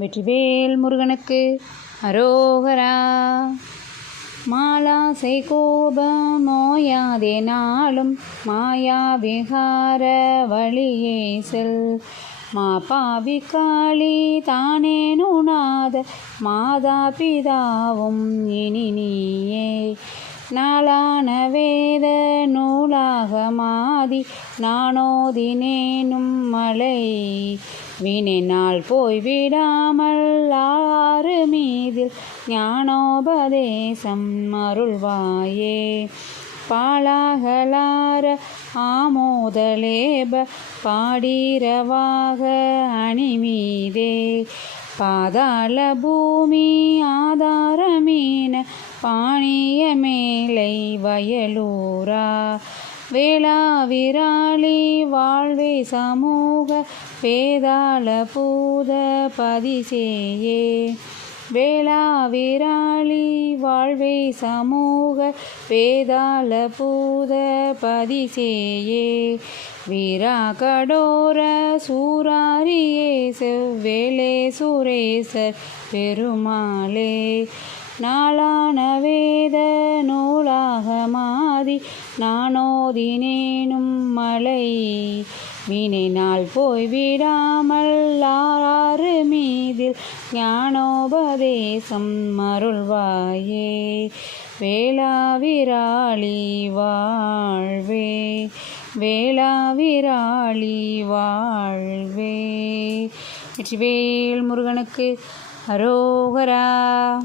வெற்றிவேல் முருகனுக்கு அரோகரா. மாலாசை கோபமோயாதே நாளும் மாயா விகார வழியே செல். மாபாவி காளி தானேனுநாத மாதா பிதாவும் இனி நீயே. நாளான வேத நூலாக மாதி நானோதினேனும் மலை. வினை நாள் போய்விடாமல் ஆறு மீதில் ஞானோபதேசம் அருள்வாயே. பாலாகலார ஆமோதலேப பாடிரவாக அணிமீதே. பாதாள பூமி ஆதாரமீன பாணிய மேலை வயலூரா. வேளாவிராளி வாழ்வே சமூக வேதாள பூத பதிசேயே. வேளாவிராளி வாழ்வே சமூக வேதாள பூத பதிசேயே. வீரா கடோர சூராரியே செவ்வேளே சுரேசர் பெருமாளே. நாளான வேத நூலாக மாதி நானோதினேனும் மலை. வினை நாள் போய்விடாமல் ஆறு மீதில் ஞானோபதேசம் அருள்வாயே. வேளாவிராளி வாழ்வே வேளாவிராளி வாழ்வே. வெற்றிவேல் முருகனுக்கு அரோகரா.